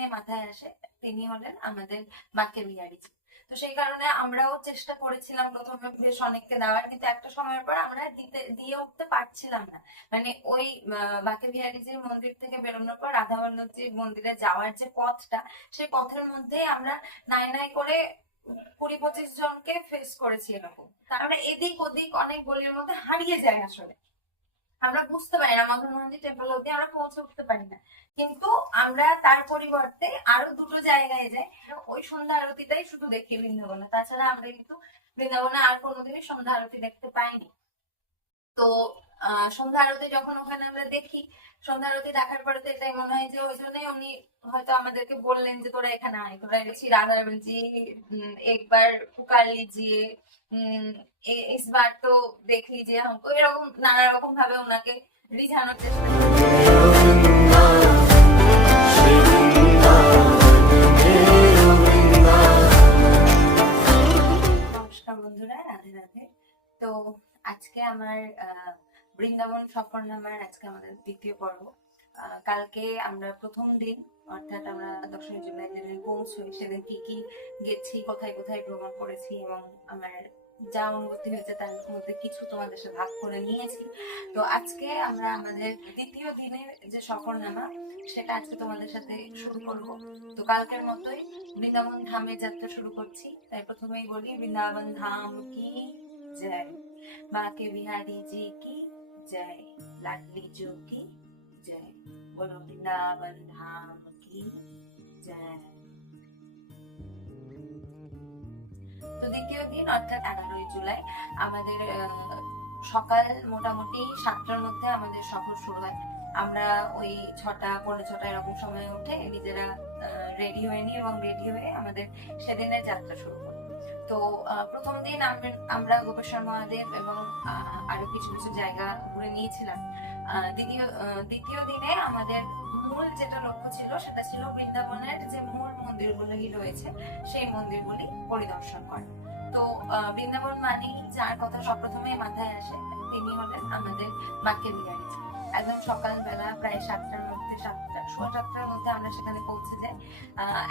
প্রথমে মাথায় আসে তিনি হলেন আমাদের বাঁকে বিহারীজি। তো সেই কারণে আমরাও চেষ্টা করেছিলাম প্রথমে বেশ অনেককে দেওয়ার, কিন্তু একটা সময়ের পর আমরা দিয়ে উঠতে পারছিলাম না। মানে ওই বাঁকে বিহারীজির মন্দির থেকে বেরোনোর পর রাধা বল্লভজির মন্দিরে যাওয়ার যে পথটা, সেই পথের মধ্যে আমরা নাই নাই করে 20-25 জনকে ফেস করেছি এরকম। তারপরে এদিক ওদিক অনেক গলির মধ্যে হারিয়ে যায় আসলে, আমরা বুঝতে পারি না মধুমন্দি টেম্পল অব্দি আমরা পৌঁছে উঠতে পারি না। কিন্তু আমরা তার পরিবর্তে আরো দুটো জায়গায় যাই, ওই সন্ধ্যা আরতিটাই শুধু দেখি বৃন্দাবনে। তাছাড়া আমরা কিন্তু বৃন্দাবনে আর কোনোদিনই সন্ধ্যা আরতি দেখতে পাইনি। তো সন্ধ্যা আরতি যখন ওখানে আমরা দেখি, সন্ধ্যা আরতি দেখার পরে তো এটাই মনে হয় যে ওই জন্যই উনি হয়তো আমাদেরকে বললেন যে তোরা এখানে আয়, তোরা গেছি রাধা জি একবার পুকার লিজিয়ে इस बार तो देख लीजिए हमको, এরকম নানা রকম ভাবে ওনাকে রিঝানোর চেষ্টা নমস্কার বন্ধুরা, রাধে রাধে। তো আজকে আমার বৃন্দাবন সফরনামার আজকে আমাদের দ্বিতীয় পর্ব। কালকে আমরা প্রথম দিন, অর্থাৎ আমরা 10ই জুলাই যেদিন পৌঁছই, সেদিন কি কি গেছি, কোথায় কোথায় ভ্রমণ করেছি এবং আমার যা অনুভূতি হয়েছে তার মধ্যে কিছু তোমাদের সাথে ভাগ করে নিয়েছি। তো আজকে আমরা আমাদের দ্বিতীয় দিনের যে সফরনামা, সেটা আজকে তোমাদের সাথে শুরু করব। তো কালকের মতোই বৃন্দাবন ধামের যাত্রা শুরু করছি। তাই প্রথমেই বলি, বৃন্দাবন ধাম কি জয়, বাঁকে বিহারি জি কি জয়, লাডলি জো কি জয়, বলো বৃন্দাবন ধাম কি জয়। তো দ্বিতীয় দিন অর্থাৎ 11ই জুলাই আমাদের সকাল মোটামুটি 7টার মধ্যে আমাদের সফর শুরু হয়। আমরা ওই 6টা, 6:45 এরকম সময় উঠে নিজেরা রেডি হয়ে নিই এবং রেডি হয়ে আমাদের সেদিনের যাত্রা শুরু করি। তো প্রথম দিন আমরা গোপেশ্বর মহাদেব এবং আরো কিছু কিছু জায়গা ঘুরে নিয়েছিলাম। দ্বিতীয় দিনে আমাদের মূল যেটা লক্ষ্য ছিল সেটা ছিল বৃন্দাবনের যে মূল মন্দিরগুলি রয়েছে সেই মন্দিরগুলি পরিদর্শন করা। তো বৃন্দাবন মানেই যার কথা সবপ্রথমে মাথায় আসে তিনি হলেন আমাদের বাঁকে বিহারীজি। একদম সকালবেলা প্রায় 7টার মধ্যে, 7টার মধ্যে আমরা সেখানে পৌঁছে যাই।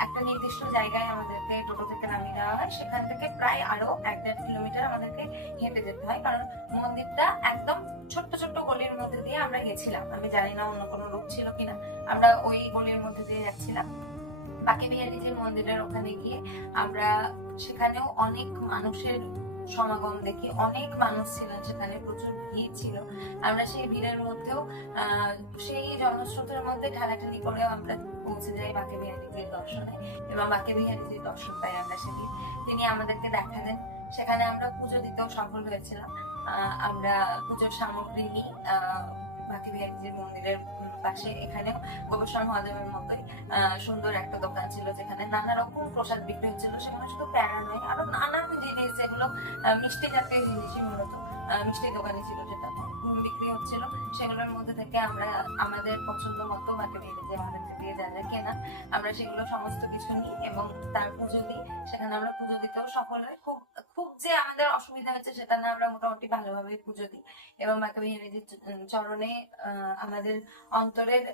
একটা নির্দিষ্ট জায়গায় আমাদেরকে টোটো থেকে নামিয়ে দেওয়া হয়। সেখান থেকে প্রায় আরো 1-1.5 কিলোমিটার আমাদেরকে হেঁটে যেতে হয়, কারণ মন্দিরটা একদম ছোট্ট ছোট্ট গলির মধ্যে দিয়ে আমরা গেছিলাম। আমি জানি না অন্য কোনো রূপ ছিল কিনা, আমরা ওই গলির মধ্যে দিয়ে যাচ্ছিলাম। বাঁকে বিহারীজির মন্দিরের ওখানে গিয়ে আমরা সেখানেও অনেক মানুষের সমাগম দেখি, অনেক মানুষ ছিলেন সেখানে, প্রচুর ভিড় ছিল। আমরা সেই ভিড়ের মধ্যেও সেই জনস্রোতের মধ্যে ঠেলাঠেলি করেও আমরা পৌঁছে যাই বাঁকে বিহারীজির দর্শনে এবং বাঁকে বিহারীজির দর্শন পাই আমরা সেদিন। তিনি আমাদেরকে দেখা দেন। সেখানে আমরা পুজো দিতেও সফল হয়েছিলাম। আমরা পুজোর সামগ্রী নিই বাঁকে বিহারীজির মন্দিরের পাশে। এখানেও গোপেশ্বর মহাদেবের মতোই সুন্দর একটা দোকান ছিল যেখানে নানা রকম প্রসাদ বিক্রি হচ্ছিল। সেখানে শুধু প্যারা নয়, আরো নানা জিনিস, যেগুলো মিষ্টি জাতীয় জিনিসই মূলত মিষ্টির দোকানে ছিল, যেটা বিক্রি হচ্ছিল। সেগুলোর মধ্যে থেকে আমরা আমাদের পছন্দ মতো বাঁকে বিহারীজি আমাদের থেকে যা যা কেনা, আমরা সেগুলো সমস্ত কিছু নিই এবং তার পুজো দিই। সেখানে আমরা পুজো দিতেও সফল হই। খুব খুব যে আমাদের অসুবিধা হচ্ছে সেটা না, আমরা মোটামুটি ভালোভাবে পুজো দিই এবং বাঁকে বিহারীজির চরণে আমাদের অন্তরের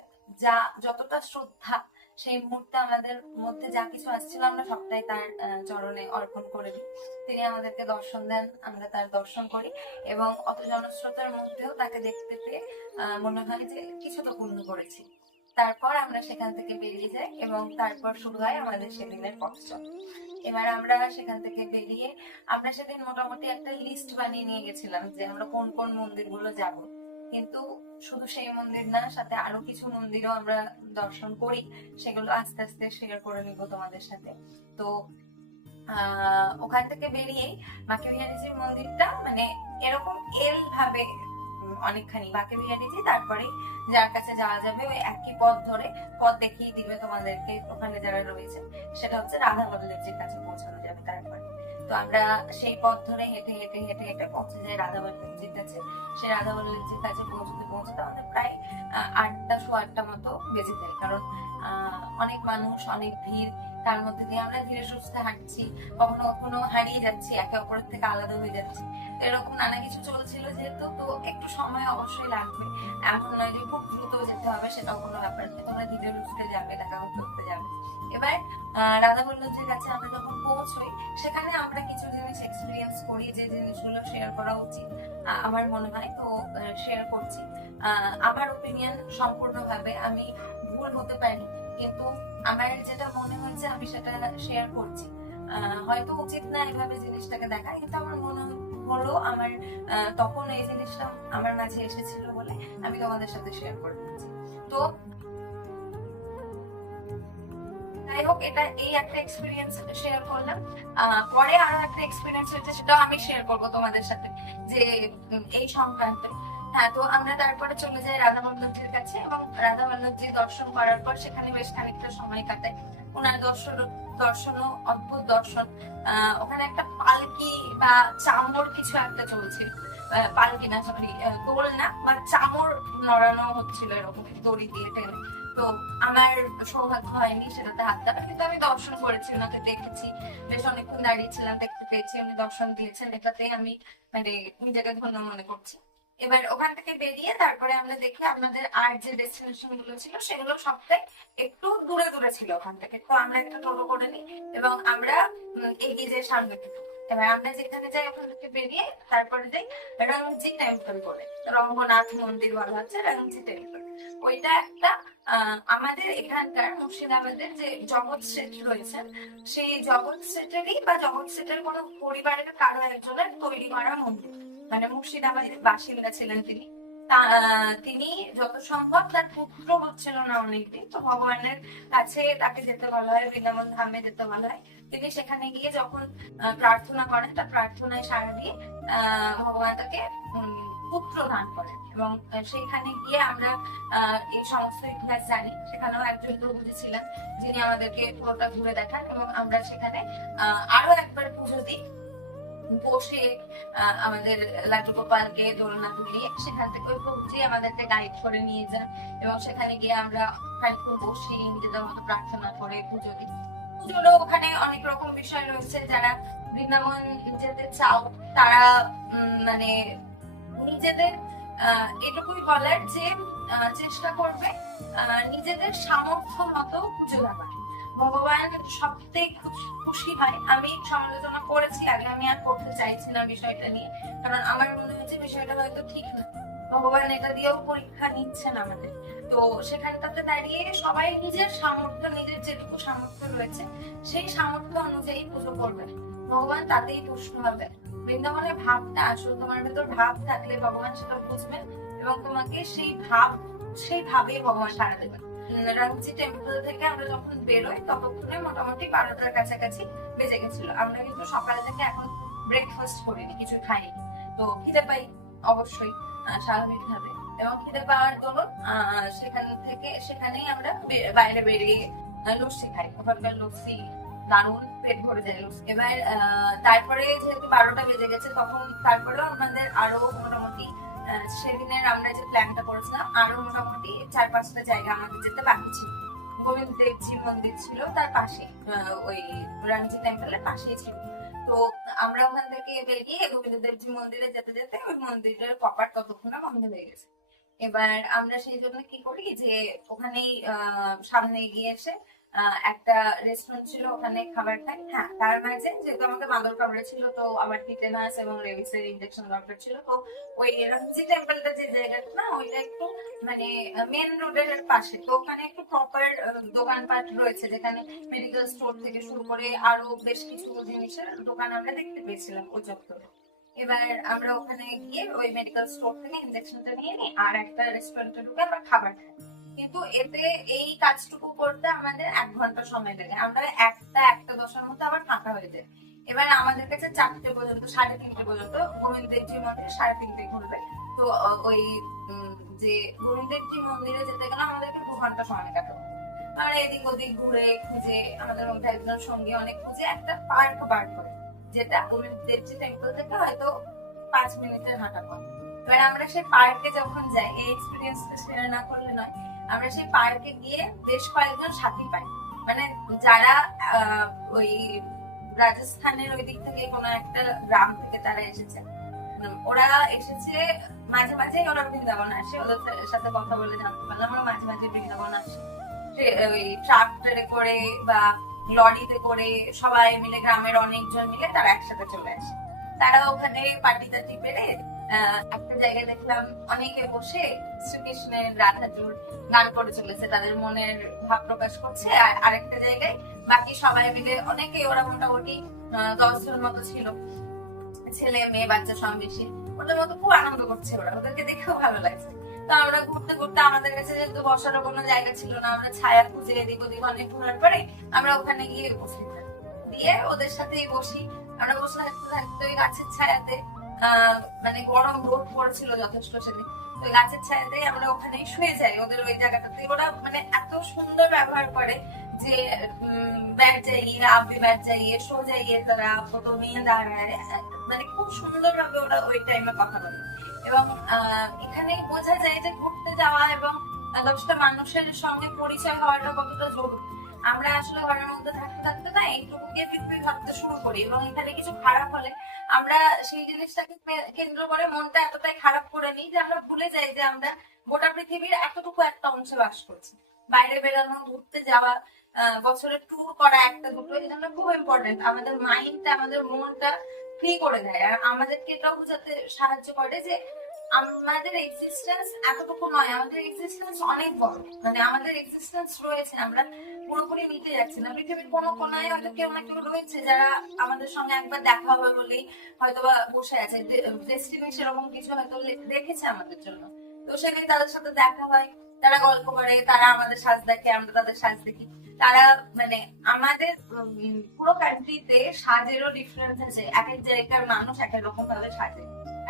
যতটা শ্রদ্ধা, সেই মুহূর্তে আমাদের মধ্যে যা কিছু আসছিল আমরা সবটাই তার চরণে অর্পণ করে দিই। তিনি আমাদেরকে দর্শন দেন, আমরা তার দর্শন করি এবং অত জনস্রোতের মধ্যেও তাকে দেখতে পেয়ে মনে হয় যে কিছু তো পূর্ণ করেছি। তারপর আমরা সেখান থেকে বেরিয়ে যাই এবং তারপর শুরু হয় আমাদের সেদিনের পথচলা। এবার আমরা সেখান থেকে বেরিয়ে আমরা সেদিন মোটামুটি একটা লিস্ট বানিয়ে নিয়ে গেছিলাম যে আমরা কোন কোন মন্দিরগুলো যাব। কিন্তু শুধু সেই মন্দির না, সাথে আরো কিছু মন্দিরও আমরা দর্শন করি। সেগুলো আস্তে আস্তে শেয়ার করে নিব তোমাদের সাথে। তো ওখান থেকে বেরিয়ে বাঁকে বিহারীজির মন্দিরটা মানে এরকম এল ভাবে অনেকখানি বাঁকে বিহারীজি, তারপরে যার কাছে যাওয়া যাবে ওই একই পথ ধরে, পথ দেখিয়ে দিবে তোমাদেরকে ওখানে যারা রয়েছে, সেটা হচ্ছে রাধা বল্লভজির কাছে পৌঁছানো যাবে তারপরে। তো আমরা সেই পথ ধরে হেঁটে হেঁটে হেঁটে হেঁটে পৌঁছে যাই রাধা বল্লভজির কাছে। সেই রাধা বল্লভজির কাছে পৌঁছতে আমাদের প্রায় 8টা, 8:15 মতো বেজে যায়, কারণ অনেক মানুষ, অনেক ভিড়, তার মধ্যে দিয়ে আমরা ধীরে সুস্থে হাঁটছি, কখনো কখনো হারিয়ে যাচ্ছি, একে অপরের থেকে আলাদা হয়ে যাচ্ছি। এরকম নানা কিছু চলছিল যেহেতু, তো একটু সময় অবশ্যই লাগবে। এমন নয় যে খুব দ্রুত যেতে হবে, সেটাও কোনো ব্যাপার নেই। তোমরা ধীরে সুস্থে যাবে, দেখা করতে যাবে। রাধা বল্লভজির কাছে আমরা যখন পৌঁছই সেখানে আমরা কিছু জিনিস এক্সপিরিয়েন্স করি, যে জিনিসগুলো শেয়ার করা উচিত আমার মনে হয়, তো শেয়ার করছি। আমার ওপিনিয়ন সম্পূর্ণভাবে আমি ভুল হতে পারি, কিন্তু আমার যেটা মনে হয়েছে আমি সেটা শেয়ার করছি। হয়তো উচিত না এভাবে জিনিসটাকে দেখা, কিন্তু আমার মনে হলো আমার তখন এই জিনিসটা আমার মাঝে এসেছিল বলে আমি তোমাদের সাথে শেয়ার করে দিচ্ছি। তো যাই হোক, এটা এই একটা এক্সপিরিয়েন্স শেয়ার করলাম। পরে আরো একটা এক্সপিরিয়েন্স হয়েছে, সেটাও আমি শেয়ার করবো তোমাদের সাথে, যে এই সংক্রান্ত। হ্যাঁ, তো আমরা তারপরে চলে যাই রাধা বল্লভজির কাছে, এবং রাধা বল্লভজি দর্শন করার পর সেখানে বেশ খানিকটা সময় কাটাই। ওনার দর্শনও অদ্ভুত দর্শন। ওখানে একটা পালকি বা চামর কিছু একটা চলছিল, পালকি না সরি, দোল না, বা চামর নড়ানো হচ্ছিল এরকম দড়ি দিয়ে টেনে। তো আমার সৌভাগ্য হয়নি সেটাতে হাত দেওয়ার, কিন্তু আমি দর্শন করেছি, ওনাকে দেখেছি, বেশ অনেকক্ষণ দাঁড়িয়েছিলাম, দেখতে পেয়েছি, উনি দর্শন দিয়েছেন, এটাতে আমি মানে নিজেকে ধন্য মনে করছি। এবার ওখান থেকে বেরিয়ে তারপরে আমরা দেখি আপনাদের আর যে ডেস্টিনেশন গুলো ছিল সেগুলো সবটাই একটু দূরে দূরে ছিল ওখান থেকে। তো আমরা একটা টোটো করে নিই এবং আমরা এগিয়ে যাই সামনে থেকে। এবার আমরা যেখানে যাই ওখান থেকে বেরিয়ে তারপরে যাই রংজি টেম্পল করে, রঙ্গনাথ মন্দির বলা হচ্ছে রংজি টেম্পল। ওইটা একটা আমাদের এখানকার মুর্শিদাবাদের যে জগৎ শেঠ রয়েছেন, সেই জগৎ শেঠেরই বা জগৎ শেঠের কোনো পরিবারের কারো একজনের তৈরি করা মন্দির, মানে মুর্শিদাবাদের বাসিন্দা ছিলেন তিনি। তিনি যত সম্ভব, তার পুত্র হচ্ছিল না অনেকদিন, তো ভগবানের কাছে তাকে যেতে বলা হয়, বৃন্দাবন ধামে যেতে বলা হয়। তিনি সেখানে গিয়ে যখন প্রার্থনা করেন, তার প্রার্থনায় সাড়া দিয়ে ভগবান তাকে পুত্র দান করেন, এবং সেইখানে গিয়ে আমরা এই সমস্ত ইতিহাস জানি। সেখানেও একজন প্রভুজি ছিলেন যিনি আমাদেরকে পুরোটা ঘুরে দেখান, এবং আমরা সেখানে আরো একবার পুজো দিই, বসে আমাদের লাড্ডু গোপালকে দোলনা দুলিয়ে সেখান থেকে ওই প্রভুজি আমাদেরকে গাইড করে নিয়ে যান, এবং সেখানে গিয়ে আমরা খানিকক্ষণ বসে নিজেদের মতো প্রার্থনা করে পুজো দিই। পুজোরও ওখানে অনেক রকম বিষয় রয়েছে। যারা বৃন্দাবন যেতে চাও তারা মানে নিজেদের এটুকুই বলার যে চেষ্টা করবে নিজেদের সামর্থ্য মতো পুজো দেওয়ার। ভগবান সবথেকে খুশি হয়। আমি সমালোচনা করেছি আগে, আমি আর করতে চাইছি না বিষয়টা নিয়ে, কারণ আমার মনে হচ্ছে বিষয়টা হয়তো ঠিক না। ভগবান এটা দিয়েও পরীক্ষা নিচ্ছেন আমাদের। তো সেখানটাতে দাঁড়িয়ে সবাই নিজের সামর্থ্য, নিজের যেটুকু সামর্থ্য রয়েছে সেই সামর্থ্য অনুযায়ী পুজো করবে, ভগবান তাতেই তুষ্ট হবে। বৃন্দাবনের ভাবটা আসলে তোমার ভেতর ভাব থাকলে ভগবান সেটা বুঝবেন, এবং তোমাকে সেইভাবে ভগবান সাড়া দেবেন। রামজি টেম্পল থেকে আমরা যখন বেরোই ততক্ষণে মোটামুটি 12টার কাছাকাছি বেজে গেছিল। আমরা কিন্তু সকাল থেকে এখন ব্রেকফাস্ট করিনি, কিছু খাইনি। তো খিদে পাই অবশ্যই স্বাভাবিক ভাবে, এবং খিদে পাওয়ার দরুন সেখানেই আমরা বাইরে বেরিয়ে লস্যি খাই। ওখানকার লস্যি দারুণ, পেট ভরে যায় লস্যি। এবার তারপরে যেহেতু 12টা বেজে গেছে, তখন তারপরেও আমাদের আরো মোটামুটি সেদিনের আমরা যে প্ল্যানটা করেছিলাম, আরো মোটামুটি 4-5টা জায়গা আমাদের যেতে বাকি ছিল। গোবিন্দ দেবজি মন্দির ছিল তার পাশে, ওই রামজি টেম্পলের পাশেই ছিল। তো আমরা ওখান থেকে বেরিয়ে গোবিন্দ দেবজি মন্দিরে যেতে যেতে ওই মন্দিরের কপাট ততক্ষণে বন্ধ হয়ে গেছে। এবার আমরা সেই জন্য কি করি, যে ওখানেই সামনে এগিয়ে এসে একটা রেস্টুরেন্ট ছিল, ওখানে খাবার খাই। হ্যাঁ, তার মাঝে যেহেতু আমাকে মাদর কামড়ে ছিল, তো আমার টিটেনাস এবং রেবিসের ইনজেকশন দরকার ছিল। তো ওই রঞ্জি টেম্পলটা যে জায়গাটা না, ওইটা একটু মানে মেন রোডের পাশে, তো ওখানে একটু প্রপার দোকানপাট রয়েছে, যেখানে মেডিকেল স্টোর থেকে শুরু করে আরো বেশ কিছু জিনিসের দোকান আমরা দেখতে পেয়েছিলাম ওই চত্বরে। এবার আমরা ওখানে গিয়ে ওই মেডিকেল স্টোর থেকে ইনজেকশনটা নিয়ে নিই, আর একটা রেস্টুরেন্টে ঢুকে আমরা খাবার খাই। কিন্তু এতে এই কাজটুকু করতে আমাদের 1 ঘন্টা সময় লাগে। আমরা 1:10-এর মধ্যে আবার ফাঁকা হয়ে যায়। এবার আমাদের কাছে 4টে পর্যন্ত, 3:30 পর্যন্ত গোবিন্দ দেবজি মন্দিরে 3:30 ঘুরবে। তো ওই যে গোবিন্দ দেবজি মন্দিরে যেতে গেলে আমাদেরকে 2 ঘন্টা সময় কাটাবো। আমরা এদিক ওদিক ঘুরে খুঁজে, আমাদের মধ্যে একজন সঙ্গী অনেক খুঁজে একটা পার্ক বার করে, যেটা গোবিন্দ দেবজি টেম্পল থেকে হয়তো 5 মিনিটের হাঁটা পথ। এবার আমরা সেই পার্কে যখন যাই, এই এক্সপিরিয়েন্সটা শেয়ার না করলে নয়, আমরা সেই পার্কে গিয়ে বেশ কয়েকজন সাথী পাই, মানে যারা ওই রাজস্থানের ওই দিক থেকে কোনো একটা গ্রাম থেকে তারা এসেছে। ওরা এসেছে মাঝে মাঝে, ওরা বৃন্দাবন আসে, ওদের সাথে কথা বলে জানতে পারলাম ওরা মাঝে মাঝে বৃন্দাবন আসে, ওই ট্রাক্টরে করে বা লরিতে করে সবাই মিলে, গ্রামের অনেকজন মিলে তারা একসাথে চলে আসে। তারা ওখানে পার্টি টাটি পেরে একটা জায়গায় দেখলাম অনেকে বসে শ্রীকৃষ্ণের রাধাজুর গান করে চলেছে, তাদের মনের ভাব প্রকাশ করছে। আর আরেকটা জায়গায় বাকি সবাই মিলে অনেকে, ওরা মোটামুটি 10 জন মতো ছিল, ছেলে মেয়ে বাচ্চা সব বেশি, ওদের মতো খুব আনন্দ করছে ওরা, ওদেরকে দেখেও ভালো লাগছে। তো আমরা ঘুরতে ঘুরতে, আমাদের কাছে যেহেতু বসারও কোনো জায়গা ছিল না, আমরা ছায়া খুঁজে এদিক ওদিক অনেক ঘোরার পরে আমরা ওখানে গিয়ে বসি, দিয়ে ওদের সাথেই বসি। আমরা বসে থাকতে থাকতে ওই গাছের ছায়াতে, মানে গরম রোদ পড়েছিল যথেষ্ট সেদিন, ওই গাছের ছায়াতে আমরা ওখানেই শুয়ে যাই ওদের ওই জায়গাটাতে। ওরা মানে এত সুন্দর ব্যবহার করে যে बैठ जाइए, आप भी बैठ जाइए, सो जाइए जरा, फोटो नींद आ रहा है, মানে খুব সুন্দর ভাবে ওরা ওই টাইমে কথা বলে। এবং এখানে বোঝা যায় যে ঘুরতে যাওয়া এবং 10টা মানুষের সঙ্গে পরিচয় হওয়াটা কতটা জরুরি। আমরা আসলে ঘরের মধ্যে থাকতে থাকতে না এইটুকু গিয়ে পৃথিবী ভাবতে শুরু করি, এবং এখানে কিছু খারাপ হলে আমরা সেই জিনিসটাকে কেন্দ্র করে মনটা এতটাই খারাপ করে নিই যে আমরা ভুলে যাই যে আমরা গোটা পৃথিবীর এতটুকু একটা অংশে বাস করছি। বাইরে বেরোনো, ঘুরতে যাওয়া, বছরের ট্যুর করা একটা দুটো, এই জন্য খুব ইম্পর্টেন্ট। আমাদের মাইন্ডটা, আমাদের মনটা ফ্রি করে দেয়, আর আমাদেরকে এটাও বোঝাতে সাহায্য করে যে আমাদের এক্সিস্টেন্স এতটুকু নয়, আমাদের এক্সিস্টেন্স অনেক বড়, মানে আমাদের এক্সিস্টেন্স রয়েছে, আমরা পুরোপুরি মিটে যাচ্ছি না। পৃথিবীর কোনো কোনায় হয়তো কেউ না কেউ রয়েছে যারা আমাদের সঙ্গে একবার দেখা হবে বলেই হয়তো বা বসে আছে, ডেস্টিনি সেরকম কিছু হয়তো দেখেছে আমাদের জন্য। তো সেদিন তাদের সাথে দেখা হয়, তারা গল্প করে, তারা আমাদের সাজ দেখে, আমরা তাদের সাজ দেখি। তারা মানে আমাদের পুরো কান্ট্রিতে সাজেরও ডিফারেন্স আছে, এক এক জায়গার মানুষ এক এক রকম ভাবে সাজে,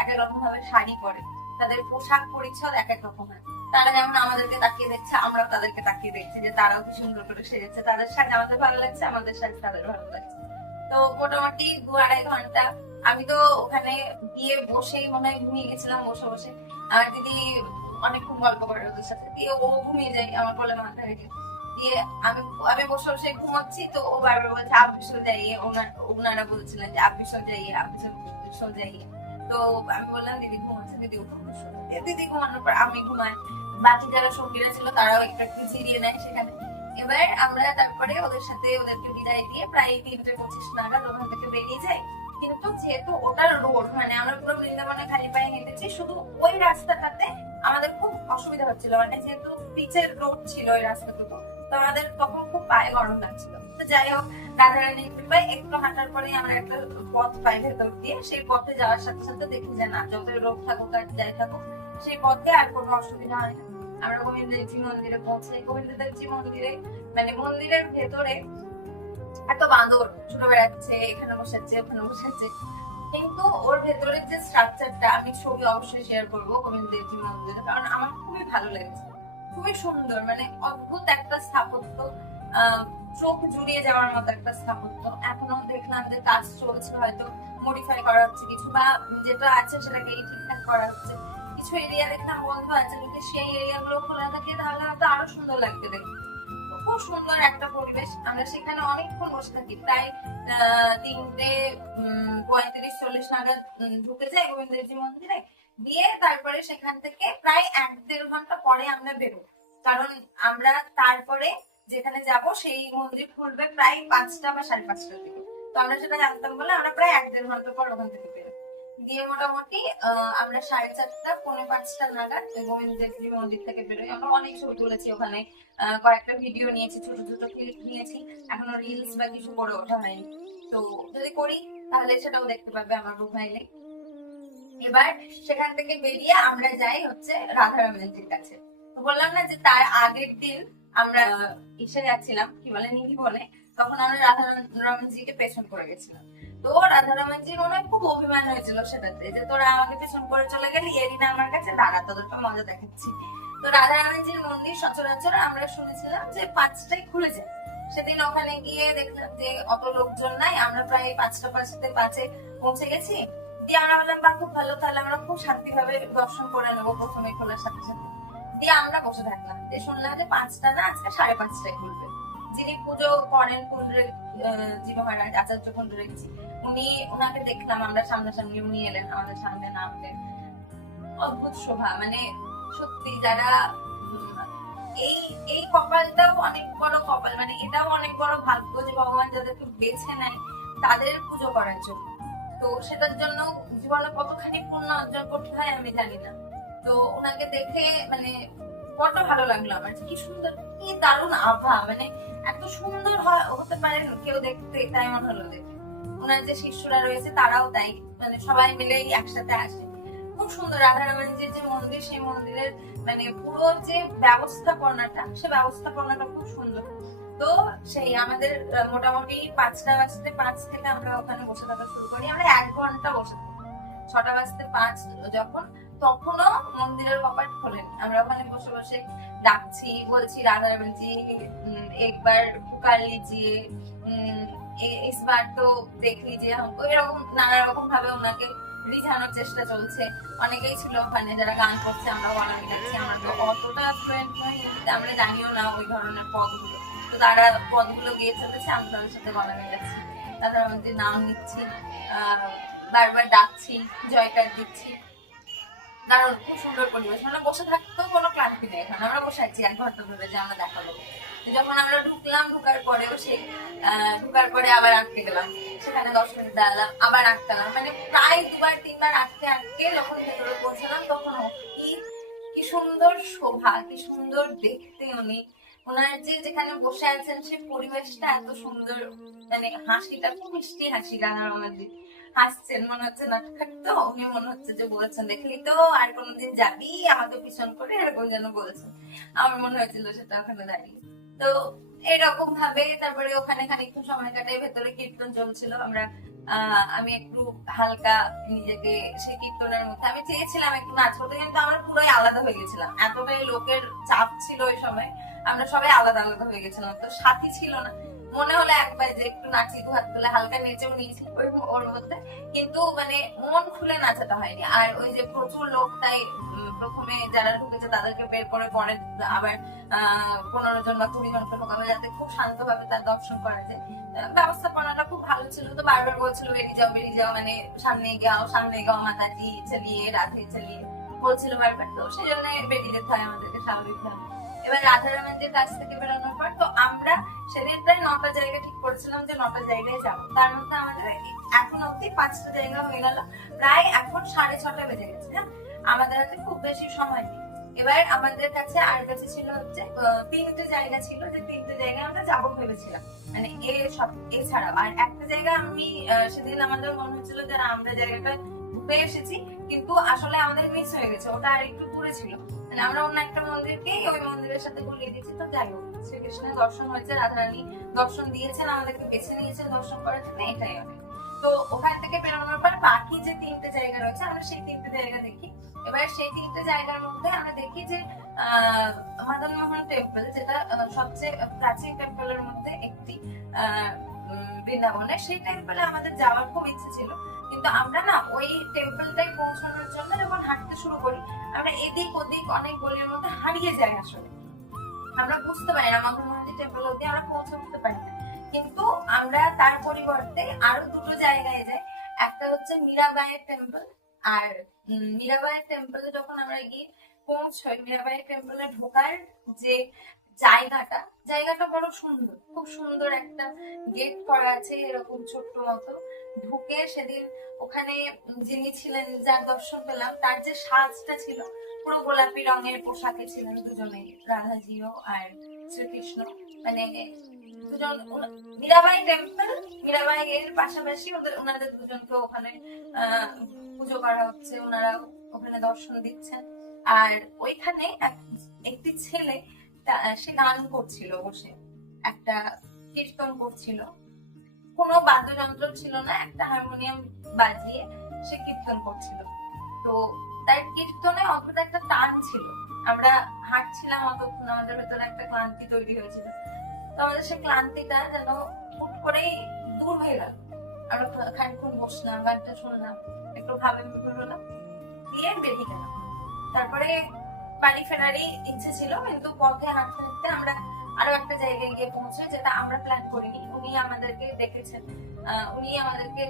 এক এক রকম ভাবে শাড়ি পরে, তাদের পোশাক পরিচ্ছদ এক এক রকম হয়। তারা যেমন আমাদেরকে তাকিয়ে দেখছে, আমরাও তাদেরকে তাকিয়ে দেখছি যে তারাও কি সুন্দর করে সেজেছে, তাদের সাজ আমাদের ভালো লাগছে, আমাদের সাজ তাদের ভালো লাগছে। তো মোটামুটি 2-2.5 ঘন্টা আমি তো ওখানে গিয়ে বসেই মনে হয় ঘুমিয়ে গেছিলাম, বসে বসে। আমার দিদি অনেকক্ষণ গল্প করে ওদের সাথে, দিয়ে ও ঘুমিয়ে যায় আমার কোলে মাথা রেখে। দিয়ে আমি বসে বসে ঘুমাচ্ছি, তো ও বারবার বলছে আপ भी सो जाइए, ওনারা বলছিলেন যে आप भी सो जाइए, आप भी सो जाइए। তো আমি বললাম দিদি ঘুমাচ্ছে, দিদি উঠো, দিদি ঘুমানোর পর আমি ঘুমাই, বাকি যারা সঙ্গীরা ছিল তারাও একটু একটু জিরিয়ে নেয় সেখানে। এবার আমরা তারপরে ওদের সাথে ওদেরকে বিদায় দিয়ে প্রায় 3:25 নাগাদ ওখান থেকে বেরিয়ে যাই। কিন্তু যেহেতু ওটার রোড, মানে আমরা পুরো বৃন্দাবনে খালি পায়ে হেঁটেছি, শুধু ওই রাস্তাটাতে আমাদের খুব অসুবিধা হচ্ছিল, মানে যেহেতু পিচের রোড ছিল ওই রাস্তাটুকু, তো আমাদের তখন খুব পায়ে গরম লাগছিল। তো যাই হোক, রাধারানীর কৃপায় একটু হাঁটার পরে আমরা একটা পথ পাই ভেতর দিয়ে, সেই পথে যাওয়ার সাথে সাথে দেখি যে না, যত রোগ থাকুক আর যাই থাকুক সেই পথে আর কোনো অসুবিধা হয় না। আমরা গোবিন্দদেবজি মন্দিরে পৌঁছাই। গোবিন্দদেবজি মন্দিরে, মানে মন্দিরের ভেতরে এত বাঁদর ছুটে বেড়াচ্ছে, এখানে বসাচ্ছে ওখানে বসাচ্ছে, কিন্তু ওর ভেতরের যে স্ট্রাকচারটা, আমি ছবি অবশ্যই শেয়ার করবো গোবিন্দদেবজি মন্দিরে, কারণ আমার খুবই ভালো লেগেছে, খুবই সুন্দর, মানে অদ্ভুত একটা স্থাপত্য, চোখ জুড়িয়ে যাওয়ার মতো একটা স্থাপত্য। এখনো দেখলাম যে কাজ চলছে, হয়তো মডিফাই করা হচ্ছে কিছু, বা যেটা আছে সেটাকে ঠিকঠাক করা হচ্ছে। কিছু এরিয়া দেখলাম বন্ধ আছে, যদি সেই এরিয়া গুলো খোলা থাকে তাহলে হয়তো আরো সুন্দর লাগবে দেখতে। খুব সুন্দর একটা পরিবেশ। আমরা সেখানে অনেকক্ষণ বসে থাকি, প্রায় 3:35-40 নাগাদ ঢুকে যাই গোবিন্দদেবজি মন্দিরে। দিয়ে তারপরে সেখান থেকে প্রায় 1-1.5 ঘন্টা পরে আমরা বেরোই, কারণ আমরা তারপরে যেখানে যাব সেই মন্দির খুলবে প্রায় 5টা বা 5:30টার দিকে। তো আমরা সেটা জানতাম বলে আমরা প্রায় 1-1.5 ঘন্টা পর ওখান থেকে বেরোই। দিয়ে মোটামুটি আমরা 4:30-4:45 নাগাদ গোবিন্দদেবজি মন্দির থেকে বেরোই। আমরা অনেক ছবি তুলেছি ওখানে, কয়েকটা ভিডিও নিয়েছি, ছোট ছোট ক্লিপ নিয়েছি, এখনো রিলস বা কিছু করে ওঠা হয়নি। তো যদি করি তাহলে সেটাও দেখতে পাবে আমার প্রোফাইলে। এবার সেখান থেকে বেরিয়ে আমরা যাই হচ্ছে রাধারামজির কাছে। তো বললাম না যে তার আগের দিন আমরা এসে যাচ্ছিলাম, কি বলে, নিধিবনে, তখন আমরা রাধারামজিকে পেছন করে গেছিলাম। তো রাধারামজির মনে হয় খুব অভিমান হয়েছিল সেটাতে, যে তোরা আমাকে পেছন করে চলে গেলি, এরই না আমার কাছে দাঁড়া, তোদেরকে মজা দেখাচ্ছি। তো রাধারামজির মন্দির সচরাচর আমরা শুনেছিলাম যে 5টায় খুলে যায়। সেদিন ওখানে গিয়ে দেখলাম যে অত লোকজন নাই, আমরা প্রায় 5:05 পৌঁছে গেছি। দিয়ে আমরা বললাম বা খুব ভালো, তাহলে আমরা খুব শান্তি ভাবে দর্শন করে নেবো প্রথমে খোলার সাথে সাথে। দিয়ে আমরা বসে থাকলাম, যে শুনলাম যে 5টা না, আজকে 5:30টায় খুলবে। যিনি পুজো করেন জি মহারাজ, আচার্য কুণ্ডরেজি, ওনাকে দেখলাম আমরা সামনাসামনি, উনি এলেন আমাদের সামনে, নামলেন। অদ্ভুত শোভা, মানে সত্যি যারা এই এই কপালটাও অনেক বড় কপাল, মানে এটাও অনেক বড় ভাগ্য যে ভগবান যাদেরকে বেছে নেয় তাদের পুজো করার জন্য। তো সেটার জন্য জীবনে কতখানি পুণ্য অর্জন করতে হয় আমি জানি না। তো ওনাকে দেখে মানে বড্ড ভালো লাগলো আমার, কি সুন্দর, কি দারুণ আভা, মানে এত সুন্দর হতে পারে কেউ দেখতে, তাই মনে হলো দেখে। ওনার যে শিষ্যরা রয়েছে তারাও তাই, মানে সবাই মিলে একসাথে আসে। খুব সুন্দর রাধারামানিজির যে মন্দির, সেই মন্দিরের মানে পুরো যে ব্যবস্থাপনাটা, সে ব্যবস্থাপনাটা খুব সুন্দর। তো সেই আমাদের মোটামুটি 5টা বাজতে 5 থেকে আমরা ওখানে বসে থাকা শুরু করি। আমরা 1 ঘন্টা বসে থাকি। 6টা বাজতে 5 যখন, তখনও মন্দিরের কপাট খোলেনি। আমরা ওখানে বসে বসে ডাকছি, বলছি রাধারামানজি একবার পুকার লিজিয়ে, इस बार तो देख लीजिए हमको, এরকম নানা রকম ভাবে ওনাকে রিঝানোর চেষ্টা চলছে। অনেকেই ছিল ওখানে যারা গান করছে, আমরা গলা মিলাচ্ছি। আমরা তো অতটা ফ্লুয়েন্ট নই, আমরা জানিও না ওই ধরনের পদগুলো। তো তারা পদগুলো গেয়ে চলেছে, আমরা তাদের সাথে গলা মিলাচ্ছি, তাদের আমাদের নাম নিচ্ছি, বারবার ডাকছি, জয়কার দিচ্ছি। দারুণ, খুব সুন্দর পরিবেশ। মানে বসে থাকতেও কোনো ক্লান্তি নেই এখানে। আমরা বসে আছি 1 ঘন্টা ধরে যে আমরা দেখাবো। যখন আমরা ঢুকলাম, ঢুকার পরেও সেই ঢুকার পরে আবার আটকে গেলাম, সেখানে 10 মিনিট দাঁড়ালাম, আবার আটকালাম, মানে প্রায় 2-3 বার আটকে আটকে যখন ভেতরে পৌঁছলাম তখন কি কি সুন্দর শোভা, কি সুন্দর দেখতে উনি। ওনার যে যেখানে বসে আছেন সেই পরিবেশটা এত সুন্দর, মানে হাসিটা খুব মিষ্টি হাসি, রাধারমণজি হাসছেন, মনে হচ্ছে না থাকতো, উনি মনে হচ্ছে যে বলেছেন দেখলি তো আর কোনোদিন যাবি আমাকে পিছন করে, এরকম যেন বলেছেন। আমার মনে হয়েছিল সেটা ওখানে দাঁড়িয়ে। তো এরকম ভাবে তারপরে ওখানে খানিকক্ষণ সময় কাটাই, ভেতরে কীর্তন চলছিল। আমি একটু হালকা নিজেকে সেই কীর্তনের মধ্যে, আমি চেয়েছিলাম একটু নাচ করতে, কিন্তু আমরা পুরোই আলাদা হয়ে গেছিলাম, এতটাই লোকের চাপ ছিল ওই সময়, আমরা সবাই আলাদা আলাদা হয়ে গেছিলাম। তো সাথী ছিল না, মনে হলো একবার যে একটু নাচি, দু হাত তুলে হালকা নেচেও নিয়েছি ওর মধ্যে, কিন্তু মানে মন খুলে নাচাটা হয়নি। আর ওই যে প্রচুর লোক, তাই প্রথমে যারা ঢুকেছে তাদেরকে বের করে পরে আবার 15 জন বা 20 জনকে ঢোকাবে, যাতে খুব শান্তভাবে তার দর্শন করা যায়। ব্যবস্থাপনাটা খুব ভালো ছিল। তো বারবার বলছিল বেরিয়ে যাও, মানে সামনে গাও মাতাজি চালিয়ে, রাধে চালিয়ে বলছিল বারবার। তো সেই জন্য বেরিয়ে যেতে হয় আমাদেরকে স্বাভাবিকভাবে। এবার রাধারামানজির কাছ থেকে বেরোনোর পর তো আমরা সেদিন প্রায় 9টা জায়গা ঠিক করেছিলাম যে 9টা জায়গায় যাবো। তার মধ্যে আমাদের এখন অব্দি 5টা জায়গা হয়ে গেল, প্রায় এখন 6:30 বেজে গেছে। হ্যাঁ, আমাদের হাতে খুব বেশি সময় নেই। এবার আমাদের কাছে আর কাছে ছিল হচ্ছে 3টে জায়গা ছিল, যে 3টে জায়গায় আমরা যাবো ভেবেছিলাম, মানে এছাড়াও আর একটা জায়গা আমি সেদিন আমাদের মনে হচ্ছিল যে আমরা জায়গাটা ঘুরে এসেছি, কিন্তু আসলে আমাদের মিস হয়ে গেছে, ওটা আর একটু দূরে ছিল। মানে আমরা অন্য একটা মন্দিরকে ওই মন্দিরের সাথে গুলিয়ে দিচ্ছি। তো যাই হোক, শ্রীকৃষ্ণের দর্শন হয়েছে, রাধারানী দর্শন দিয়েছেন, আমাদেরকে বেছে নিয়েছেন দর্শন করার জন্য, এটাই অনেক। তো ওখান থেকে বেরোনোর পর বাকি যে 3টে জায়গা রয়েছে, আমরা সেই 3টে জায়গা দেখি। এবার সেই 3টে জায়গার মধ্যে আমরা দেখি যে মদন মোহন টেম্পল, যেটা সবচেয়ে প্রাচীন টেম্পলের মধ্যে একটি বৃন্দাবনে, সেই টেম্পলে আমাদের যাওয়ার খুব ইচ্ছে ছিল। কিন্তু আমরা না ওই টেম্পলটাই পৌঁছানোর জন্য যখন হাঁটতে শুরু করি, আমরা এদিক ওদিক অনেক গলির মধ্যে হারিয়ে যাই। আসলে আমরা বুঝতে পারি না মদন মোহন টেম্পল অব্দি আমরা পৌঁছতে পারি না। কিন্তু আমরা তার পরিবর্তে আরো 2টো জায়গায় যাই। একটা হচ্ছে মীরাবাইয়ের টেম্পল, আর মীরাবাইয়ের টেম্পলে যখন আমরা গিয়ে পৌঁছই, মীরাবাইয়ের টেম্পলে ঢোকার যে জায়গাটা বড় সুন্দর, খুব সুন্দর একটা গেট করা আছে এরকম ছোট্ট মতো। ঢুকে সেদিন ওখানে যিনি ছিলেন, যার দর্শন পেলাম, তার যে সাজটা ছিল পুরো গোলাপি রঙের পোশাকে ছিলেন দুজনে, রাধাজিও আর শ্রীকৃষ্ণ। মানে দুজন, মীরাবাই টেম্পল, মীরাবাই এর পাশাপাশি ওনাদের দুজনকে ওখানে পুজো করা হচ্ছে, ওনারা ওখানে দর্শন দিচ্ছেন। আর ওইখানে একটি ছেলে সে গান করছিল, বসে একটা কীর্তন করছিল, কোনো বাদ্যযন্ত্র ছিল না, একটা হারমোনিয়াম বাজিয়ে সে কীর্তন করছিল। তো তার কীর্তনে অতটা একটা টান ছিল। আমরা হাঁটছিলাম অতক্ষণ, আমাদের ভেতরে একটা ক্লান্তি তৈরি হয়েছিল। তো আমাদের সেই ক্লান্তিটা যেন হুট করেই দূর হয়ে গেল। আমরা খানিকক্ষণ বসলাম, গানটা শুনলাম, একটু ভাবে হলাম, দিয়ে বেরিয়ে গেলাম। তারপরে বাড়ি ফেরারই ইচ্ছে ছিল, কিন্তু পথে হাঁটতে হাঁটতে আমরা আরো একটা জায়গায় গিয়ে পৌঁছে, যেটা আমরা প্ল্যান করিনি। উনি আমাদেরকে দেখেছেন, উনি আমাদেরকে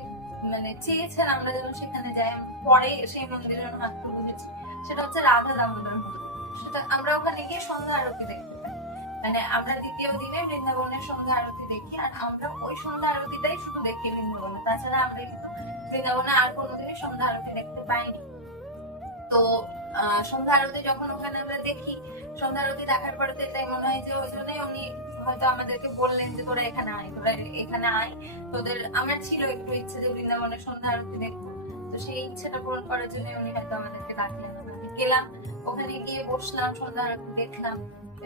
মানে চেয়েছেন আমরা যেন সেখানে যাই। পরে সেই মন্দিরের মাহাত্ম্য বুঝেছি, সেটা হচ্ছে রাধা দামোদর মন্দির। সেটা আমরা ওখানে গিয়ে সন্ধ্যা আরতি দেখতে মানে আমরা দ্বিতীয় দিনে বৃন্দাবনের সন্ধ্যা আরতি দেখি, আর আমরা ওই সন্ধ্যা আরতিটাই শুধু দেখি বৃন্দাবনে, তাছাড়া আমরা কিন্তু বৃন্দাবনে আর কোনোদিনই সন্ধ্যা আরতি দেখতে পাইনি। তো সন্ধ্যা আরতি যখন ওখানে আমরা দেখি, সন্ধ্যা আরতি দেখার পরে তো এটাই মনে হয় যে ওই জন্যই উনি হয়তো আমাদেরকে বললেন যে তোরা এখানে আয়, তোরা এখানে আয়, তোদের আমার ছিল একটু ইচ্ছে যে বৃন্দাবনের সন্ধ্যা আরতি দেখবো, তো সেই ইচ্ছেটা পূরণ করার জন্য উনি হয়তো আমাদেরকে ডাকলেন। গেলাম, ওখানে গিয়ে বসলাম, সন্ধ্যা আরতি দেখলাম,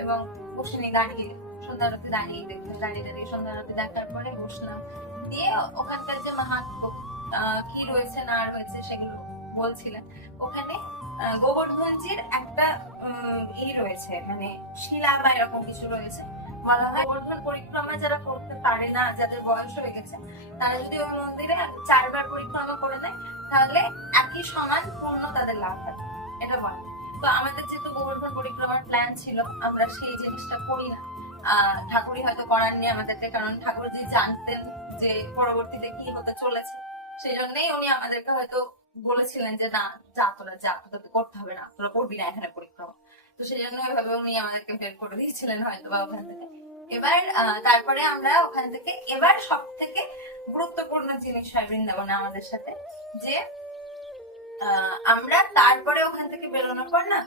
এবং বসে দাঁড়িয়ে সন্ধ্যা আরতি দাঁড়িয়ে দেখলাম, দাঁড়িয়ে সন্ধ্যা আরতি দেখার পরে বসলাম, দিয়ে ওখানকার যে মাহাত্ম্য কি রয়েছে না রয়েছে সেগুলো বলছিলেন। ওখানে গোবর্ধনজির একটা রয়েছে, মানে শিলা বা এরকম কিছু রয়েছে। বলা হয় গোবর্ধন পরিক্রমা যারা করতে পারে না, যাদের বয়স হয়ে গেছে, তারা যদি ওই মন্দিরে 4 বার পরিক্রমা করে দেয় তাহলে একই সমান পূর্ণ তাদের লাভ হয়, এটা বলে। তো আমাদের যেহেতু গোবর্ধন পরিক্রমার প্ল্যান ছিল, আমরা সেই জিনিসটা করি না। ঠাকুরই হয়তো করাননি আমাদেরকে, কারণ ঠাকুরজি জানতেন যে পরবর্তীতে কি হতে চলেছে, সেই জন্যই উনি আমাদেরকে হয়তো বলেছিলেন যে না, যা তোরা যা, তোদের করতে হবে না, তোরা করবি না এখানে পরিক্রমা। তো সেই জন্য ওইভাবে উনি আমাদেরকে বের করে দিয়েছিলেন হয়তো বা ওখান থেকে। এবার তারপরে আমরা ওখান থেকে, এবার সব থেকে গুরুত্বপূর্ণ জিনিস হয় বৃন্দাবনে আমাদের সাথে, যে আমরা তারপরে ওখান থেকে বেরোনোর পর না,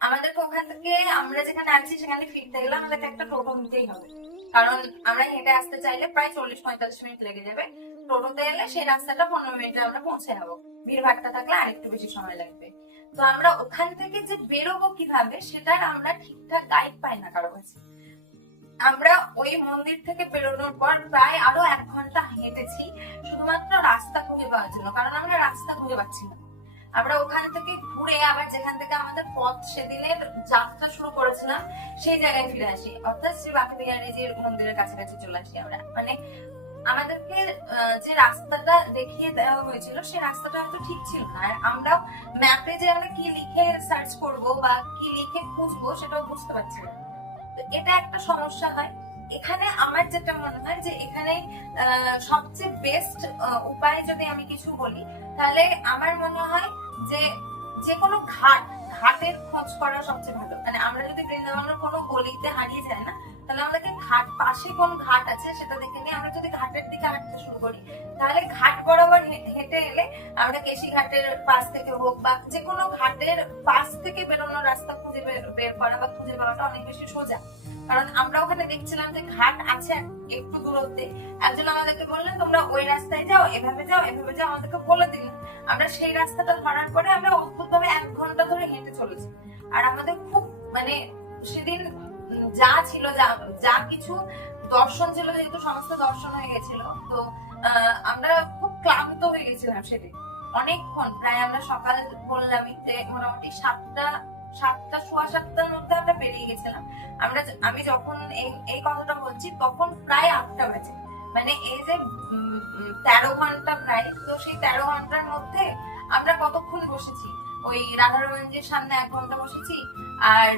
আমাদেরকে ওখান থেকে আমরা যেখানে আছি সেখানে ফিরতে গেলে আমাদেরকে একটা টোটো নিতেই হবে, কারণ আমরা হেঁটে আসতে চাইলে প্রায় 40-45 মিনিট লেগে যাবে। টোটোতে এলে সেই রাস্তাটা 15 মিনিটে আমরা পৌঁছে যাবো, ভিড় ভাট্টা থাকলে আরেকটু বেশি সময় লাগবে। তো আমরা ওখান থেকে যে বেরোবো কিভাবে সেটার আমরা ঠিকঠাক গাইড পাই না কারো কাছে। আমরা ওই মন্দির থেকে বেরোনোর পর প্রায় আরো 1 ঘন্টা হেঁটেছি শুধুমাত্র রাস্তা খুঁজে পাওয়ার জন্য, কারণ আমরা রাস্তা খুঁজে পাচ্ছি না। আমরা ওখান থেকে ঘুরে আবার যেখান থেকে আমাদের পথ সেদিনের যাত্রা শুরু করেছিলাম সেই জায়গায় ফিরে আসি, অর্থাৎ শ্রী বাঁকে বিহারীজির মন্দিরের কাছাকাছি চলে আসি আমরা। মানে আমাদেরকে যে রাস্তাটা দেখিয়ে দেওয়া হয়েছিল সেই রাস্তাটা হয়তো ঠিক ছিল না, আর আমরা ম্যাপে যে আমরা কি লিখে সার্চ করব বা কি লিখে খুঁজবো সেটাও বুঝতে পারছি না। তো এটা একটা সমস্যা হয় এখানে। আমার যেটা মনে হয় যে এখানে সবচেয়ে বেস্ট উপায় যদি আমি কিছু বলি, তাহলে আমার মনে হয় যে কোনো ঘাটের খোঁজ করা সবচেয়ে ভালো। মানে আমরা যদি বৃন্দাবনের কোনো গলিতে হারিয়ে যায় না, তাহলে আমাদেরকে পাশে কোন ঘাট আছে সেটা দেখে নিয়ে আমরা যদি ঘাটের দিকে হাঁটতে শুরু করি, তাহলে ঘাট বরাবর হেঁটে এলে আমরা কেশি ঘাটের পাশ থেকে হোক বা যে কোনো ঘাটের পাশ থেকে বেরোনোর রাস্তা খুঁজে বের করা বা খুঁজে পাওয়াটা অনেক বেশি সোজা। কারণ আমরা ওখানে দেখছিলাম যে ঘাট আছে একটু দূরত্বে, একজন আমাদেরকে বললেন তোমরা ওই রাস্তায় যাও, এভাবে যাও, এভাবে যাও, আমাদেরকে বলে দিলেন। আমরা সেই রাস্তাটা ধরার পরে আমরা অদ্ভুত ভাবে 1 ঘন্টা ধরে হেঁটে চলেছি। আর আমাদের খুব মানে সেদিন যা ছিল, যা কিছু দর্শন ছিল, যেহেতু সমস্ত দর্শন হয়ে গেছিল, তো আমরা খুব ক্লান্ত হয়ে গেছিলাম সেদিন অনেকক্ষণ। প্রায় আমরা সকাল বললামই যে মোটামুটি 7:15 মধ্যে আমরা বেরিয়ে গেছিলাম। আমি যখন এই কথাটা বলছি তখন প্রায় 8টা বাজে। মানে এই যে 13 ঘন্টা প্রায়, তো সেই 13 ঘন্টার মধ্যে আমরা কতক্ষণ বসেছি, ওই রাধারমণজির সামনে 1 ঘন্টা বসেছি, আর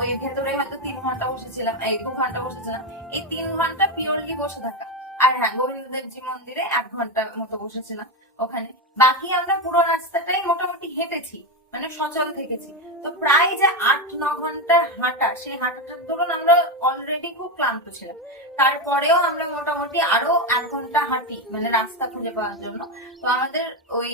ওই ভেতরে হয়তো 3 ঘন্টা বসেছিলাম, 2 ঘন্টা বসেছিলাম। এই 3 ঘন্টা পিওরলি বসে থাকা। আর হ্যাঁ, গোবিন্দদেবজি মন্দিরে 1 ঘন্টার মতো বসেছিলাম ওখানে। বাকি আমরা পুরো রাস্তাটাই মোটামুটি হেঁটেছি, মানে সচল থেকেছি। তো প্রায় যে 8-9 ঘন্টার হাঁটা, সেই হাঁটাটার দরুন আমরা অলরেডি খুব ক্লান্ত ছিলাম। তারপরেও আমরা মোটামুটি আরো 1 ঘন্টা হাঁটি, মানে রাস্তা খুঁজে পাওয়ার জন্য। তো আমাদের ওই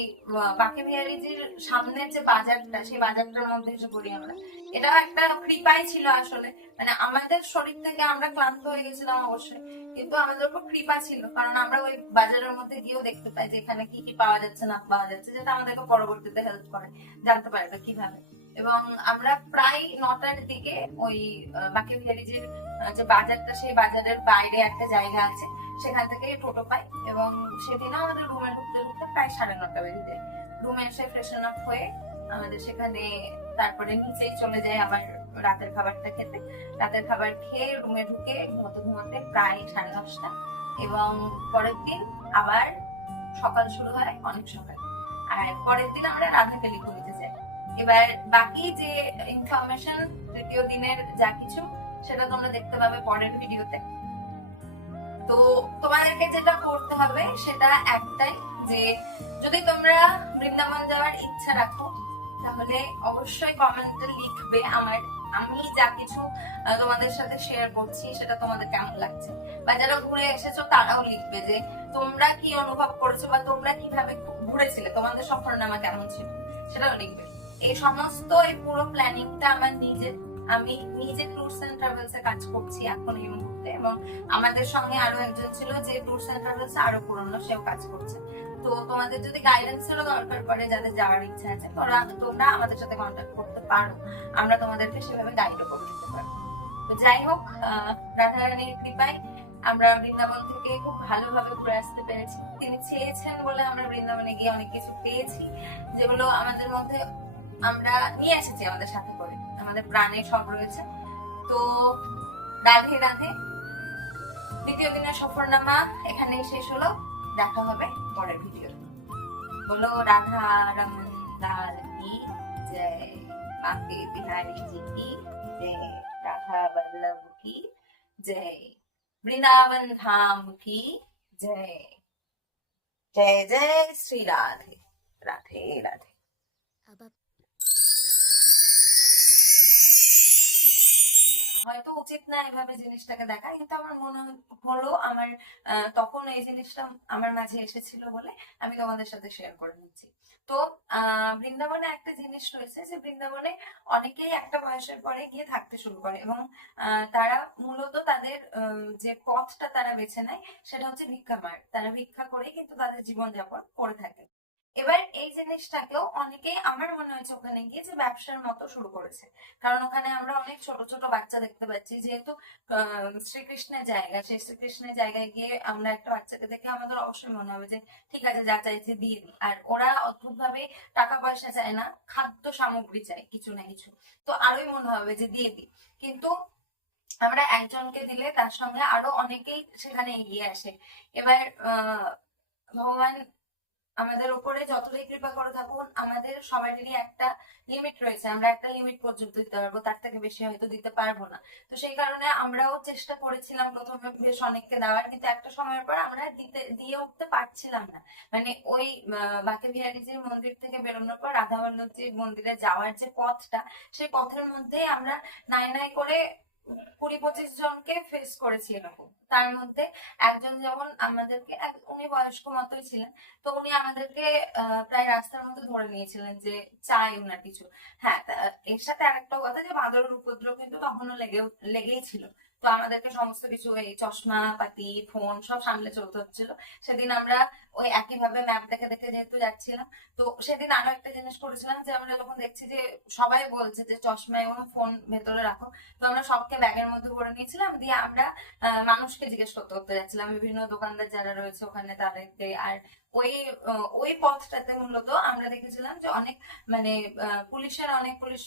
বাঁকে বিহারীজির সামনের যে বাজারটা, সেই বাজারটার মধ্যে এসে পড়ি আমরা। এটাও একটা কৃপাই ছিল আসলে। মানে আমাদের শরীর থেকে আমরা ক্লান্ত হয়ে গেছিলাম অবশ্যই, কিন্তু আমাদের উপর কৃপা ছিল, কারণ আমরা ওই বাজারের মধ্যে গিয়েও দেখতে পাই যে এখানে কি কি পাওয়া যাচ্ছে না পাওয়া যাচ্ছে, যেটা আমাদেরকে পরবর্তীতে হেল্প করে জানতে পারবে কিভাবে। এবং আমরা প্রায় 9টার দিকে ওই বাঁকে বিহারীজির যে বাজারটা, সেই বাজারের বাইরে একটা জায়গা আছে, সেখান থেকে টোটো পাই। এবং সেদিনও আমাদের রুমে ঢুকতে ঢুকতে প্রায় 9:30 বেজে যায়। রুমে এসে ফ্রেশন আপ হয়ে আমাদের সেখানে তারপরে নিচেই চলে যায় আবার রাতের খাবারটা খেতে। রাতের খাবার খেয়ে রুমে ঢুকে ঘুমোতে প্রায় 10:30। এবং পরের দিন আবার সকাল শুরু হয় অনেক সকাল। আর পরের দিন আমরা রাধাকেলি ঘুরতে যাই। এবার বাকি যে ইনফরমেশন তৃতীয় দিনের যা কিছু, সেটা তোমরা দেখতে পাবে পরের ভিডিওতে। তো তোমাদেরকে যেটা করতে হবে সেটা একটাই, যে যদি তোমরা বৃন্দাবন যাওয়ার ইচ্ছা রাখো তাহলে অবশ্যই কমেন্টে লিখবে আমি যা কিছু তোমাদের সাথে শেয়ার করছি সেটা তোমাদের কেমন লাগছে, বা যারা ঘুরে এসেছো তারাও লিখবে যে তোমরা কি অনুভব করেছো বা তোমরা কিভাবে ঘুরেছিলে, তোমাদের সফরনামা কেমন ছিল সেটাও লিখবে। এই সমস্ত এই পুরো প্ল্যানিংটা আমার নিজের, আমি নিজে ট্যুরস এন্ড ট্রাভেলস এ কাজ করছি এখন এই মুহূর্তে, এবং আমাদের সঙ্গে আরো একজন ছিল যে ট্যুরস এন্ড ট্রাভেলস আরো পুরনো, সেও কাজ করছে। তো তোমাদের যদি গাইডেন্সেরও দরকার পড়ে, যাদের যাওয়ার ইচ্ছা আছে, তোমরা আমাদের সাথে কন্ট্যাক্ট করতে পারো, আমরা তোমাদেরকে সেভাবে গাইডও করে দিতে পারবো। তো যাই হোক, রাধারানীর কৃপায় আমরা বৃন্দাবন থেকে খুব ভালোভাবে ঘুরে আসতে পেরেছি। তিনি চেয়েছেন বলে আমরা বৃন্দাবনে গিয়ে অনেক কিছু পেয়েছি, যেগুলো আমাদের মধ্যে আমরা নিয়ে এসেছি আমাদের সাথে করে, আমাদের প্রাণে সব রয়েছে। তো রাধে রাধে। দ্বিতীয় দিনের সফরনামা এখানেই শেষ হলো, দেখা হবে পরের ভিডিও। বলো রাধা রমন লাল की जय, बांके बिहारी जी की जय, राधा वल्लभ की जय, वृंदावन धाम की जय। जय जय श्री राधे। राधे राधे। হয়তো উচিত না এভাবে জিনিসটাকে দেখা, কিন্তু আমার মনে হলো আমার তখন এই জিনিসটা আমার মাঝে এসেছিল বলে আমি তোমাদের সাথে শেয়ার করে নিচ্ছি। তো বৃন্দাবনে একটা জিনিস রয়েছে যে বৃন্দাবনে অনেকেই একটা বয়সের পরে গিয়ে থাকতে শুরু করে, এবং তারা মূলত তাদের যে পথটা তারা বেছে নেয় সেটা হচ্ছে ভিক্ষামার। তারা ভিক্ষা করেই কিন্তু তাদের জীবনযাপন করে থাকে। এবার এই জিনিসটাকেও অনেকেই আমার মনে হয়েছে ওখানে গিয়ে যে ব্যবসার মতো শুরু করেছে, কারণ ওখানে আমরা অনেক ছোট ছোট বাচ্চা দেখতে পাচ্ছি, যেহেতু শ্রীকৃষ্ণের জায়গা, সেই শ্রীকৃষ্ণের জায়গায় গিয়ে আমরা একটা বাচ্চাকে দেখে আমাদের অবশ্যই মনে হবে যে ঠিক আছে, যা চাইছে দিয়ে দিই। আর ওরা অদ্ভুত ভাবে টাকা পয়সা চায় না, খাদ্য সামগ্রী চায় কিছু না কিছু, তো আরোই মনে হবে যে দিয়ে দিই। কিন্তু আমরা একজনকে দিলে তার সঙ্গে আরো অনেকেই সেখানে এগিয়ে আসে। এবার ভগবান আমাদের উপরে যতটাই কৃপা করে থাকুন, আমাদের সবারই একটা লিমিট রয়েছে, আমরা একটা লিমিট পর্যন্ত দিতে পারবো, তার থেকে বেশি হয়তো দিতে পারবো না। তো সেই কারণে আমরাও চেষ্টা করেছিলাম প্রথমে বেশ অনেককে দেওয়ার, কিন্তু একটা সময়ের পর আমরা দিয়ে উঠতে পারছিলাম না। মানে ওই বাঁকে বিহারীজির মন্দির থেকে বেরোনোর পর রাধা বল্লভজির মন্দিরে যাওয়ার যে পথটা, সেই পথের মধ্যে আমরা নাই নাই করে 20-25 জনকে ফেস করেছি এরকম। তার মধ্যে একজন যেমন আমাদেরকে, উনি বয়স্ক মতোই ছিলেন, তো উনি আমাদেরকে প্রায় রাস্তার মধ্যে ধরে নিয়েছিলেন যে চাই ওনার কিছু। হ্যাঁ, এর সাথে আরেকটা কথা যে বাঁদরের উপদ্রব কিন্তু তখনও লেগেই ছিল। তো আমাদেরকে সমস্ত কিছু এই চশমা পাতি ফোন সব সামলে চলতে হচ্ছিল। সেদিন আমরা ওই একইভাবে ম্যাপ দেখে দেখে যেহেতু যাচ্ছিলাম, তো সেদিন আরো একটা জিনিস করেছিলাম যে আমরা যখন দেখছি যে সবাই বলছে যে চশমা এবং ফোন ভেতরে রাখো, তো আমরা সবকে ব্যাগের মধ্যে ভরে নিয়েছিলাম, দিয়ে আমরা মানুষকে জিজ্ঞেস করতে করতে যাচ্ছিলাম, বিভিন্ন দোকানদার যারা রয়েছে ওখানে তাদেরকে। আর ওই ওই পথটাতে মূলত আমরা দেখেছিলাম যে অনেক মানে পুলিশের অনেক পুলিশ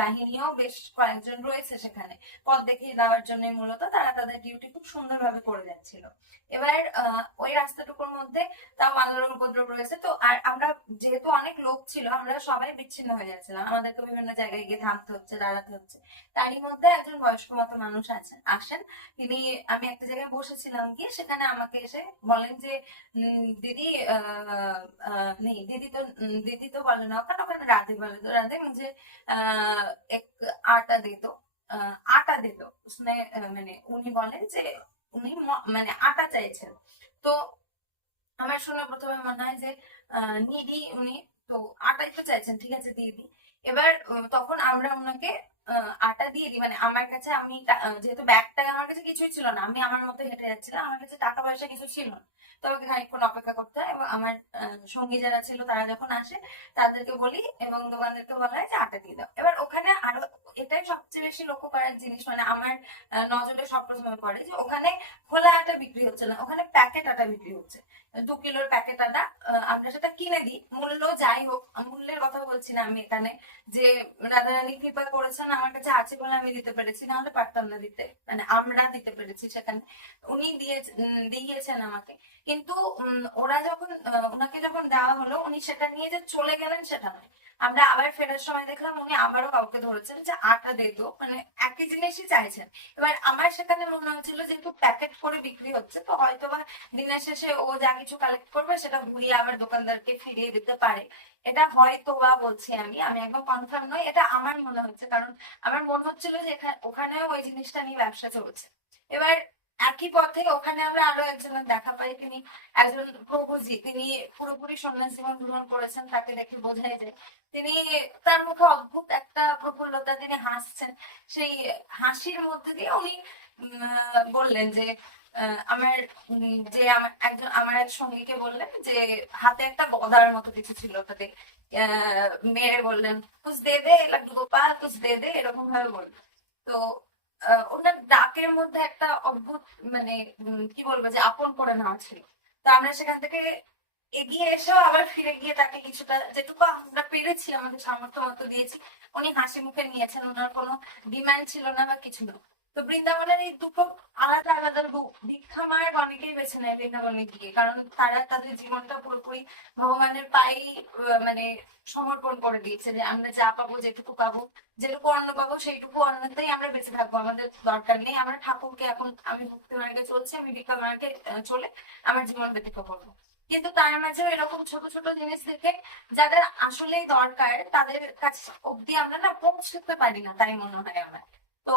বাহিনীও বেশ কয়েকজন রয়েছে সেখানে, পথ দেখিয়ে দেওয়ার জন্য মূলত তারা তাদের ডিউটি খুব সুন্দরভাবে করে যাচ্ছিল। এবার ওই রাস্তাটুকুর মধ্যে তাও বাঁদরের উপদ্রব রয়েছে। তো আর আমরা যেহেতু অনেক লোক ছিল, আমরা সবাই বিচ্ছিন্ন হয়ে যাচ্ছিলাম, আমাদেরকে বিভিন্ন জায়গায় গিয়ে থামতে হচ্ছে, দাঁড়াতে হচ্ছে। তারই মধ্যে একজন বয়স্ক মতো মানুষ আসেন তিনি, আমি একটা জায়গায় বসেছিলাম গিয়ে, সেখানে আমাকে এসে বলেন যে दीदी नहीं दीदी तो बोले ना ओखाने ओखाने राधे बोले, तो राधे मुझे एक आटा दे दो, आटा दे दो। उसने মানে উনি বলেন যে উনি মানে আটা চাইছেন। তো আমার শুনে প্রথমে মনে হয় যে নিডি উনি, তো আটাই তো চাইছেন, ঠিক আছে দিয়ে দিই। এবার তখন আমরা ওনাকে আটা দিয়ে দিই, মানে আমার কাছে আমি যেহেতু ব্যাগটা আমার কাছে কিছুই ছিল না, আমি আমার মতো হেঁটে যাচ্ছিলাম, আমার কাছে টাকা পয়সা কিছু ছিল না, তো আমাকে খানিকক্ষণ অপেক্ষা করতে হয়। এবং আমার সঙ্গী যারা ছিল তারা যখন আসে তাদেরকে বলি এবং দোকানদারকে বলা হয় যে আটা দিয়ে দাও। এবার ওখানে আরো এটাই সবচেয়ে বেশি লক্ষ্য করার জিনিস, মানে আমার নজরে সব প্রথমে পড়ে যে ওখানে খোলা আটা বিক্রি হচ্ছে না, ওখানে প্যাকেট আটা বিক্রি হচ্ছে। 2 কিলোর প্যাকেট আটা আমরা সেটা কিনে দিই, মূল্য যাই হোক, মূল্যের কথা বলছি না আমি এখানে, যে রাধারানী কৃপা করেছেন আমার কাছে আছে বলে আমি দিতে পেরেছি, নাহলে পারতাম না দিতে, মানে আমরা দিতে পেরেছি সেখানে, উনি দিয়েছেন আমাকে। কিন্তু ওরা যখন ওনাকে যখন দেওয়া হলো, উনি সেটা নিয়ে যে চলে গেলেন সেটা নয়, আমরা আবার ফেরার সময় দেখলাম উনি আবারও কাউকে ধরেছেন যে আটা দিয়ে দো, মানে একই জিনিসই চাইছেন। এবার আমার সেখানে মনে হচ্ছিল যেহেতু প্যাকেট করে বিক্রি বিক্রি হচ্ছে, তো হয়তো বা দিনের শেষে ও যা কিছু কালেক্ট করবে সেটা ঘুরিয়ে আবার দোকানদারকে ফিরিয়ে দিতে পারে। এটা হয়তো বা বলছি, আমি একদম কনফার্ম নই, এটা আমার মনে হচ্ছে, কারণ আমার মনে হচ্ছিল যে ওখানেও ওই জিনিসটা নিয়ে ব্যবসা চলছে। এবার একই পথে ওখানে আমরা আরো একজনের দেখা পাই, তিনি একজন প্রভুজি, তিনি পুরোপুরি সন্ন্যাস জীবন গ্রহণ করেছেন, তাকে দেখে বোঝাই যায় তিনি, তার মুখে অদ্ভুত একটা প্রফুল্লতা, তিনি হাসছেন। সেই হাসির মধ্যে দিয়ে উনি বললেন যে আমার যে আমার এক সঙ্গীকে বললেন যে হাতে একটা গদার মতো কিছু ছিল, ওটাতে মেরে বললেন কুছ দে দে লাড্ডু গোপাল, কুছ দে দে, এরকম ভাবে বললেন। তো ওনার ডাকের মধ্যে একটা অদ্ভুত মানে কি বলবো যে আপন করে নেওয়া ছিল। তো আমরা সেখান থেকে এগিয়ে এসেও আবার ফিরে গিয়ে তাকে কিছুটা যেটুকু আমরা পেরেছি আমাদের সামর্থ্য মতো দিয়েছি। উনি হাসি মুখে নিয়েছেন, ওনার কোনো ডিমান্ড ছিল না বা কিছু না। তো বৃন্দাবনের এই দুটো আলাদা আলাদা দীক্ষা মায়ের অনেকেই বেছে নেয় বৃন্দাবনে গিয়ে, কারণ তারা তাদের জীবনটা পুরোপুরি ভগবানের পায়েই মানে সমর্পণ করে দিয়েছে, যে আমরা যা পাবো, যেটুকু পাবো, যেটুকু অন্ন পাবো সেইটুকু অন্নতেই আমরা বেঁচে থাকবো, আমাদের দরকার নেই আমরা ঠাকুরকে, এখন আমি ভক্তি মার্গে চলছি, আমি ভিক্ষা মার্গে চলে আমার জীবন ব্যতীত করবো। কিন্তু তার মাঝেও এরকম ছোট ছোট জিনিস দেখে যাদের আসলেই দরকার তাদের কাছে অব্দি আমরা না পৌঁছতে পারি না, তাই মনে হয় আমার। তো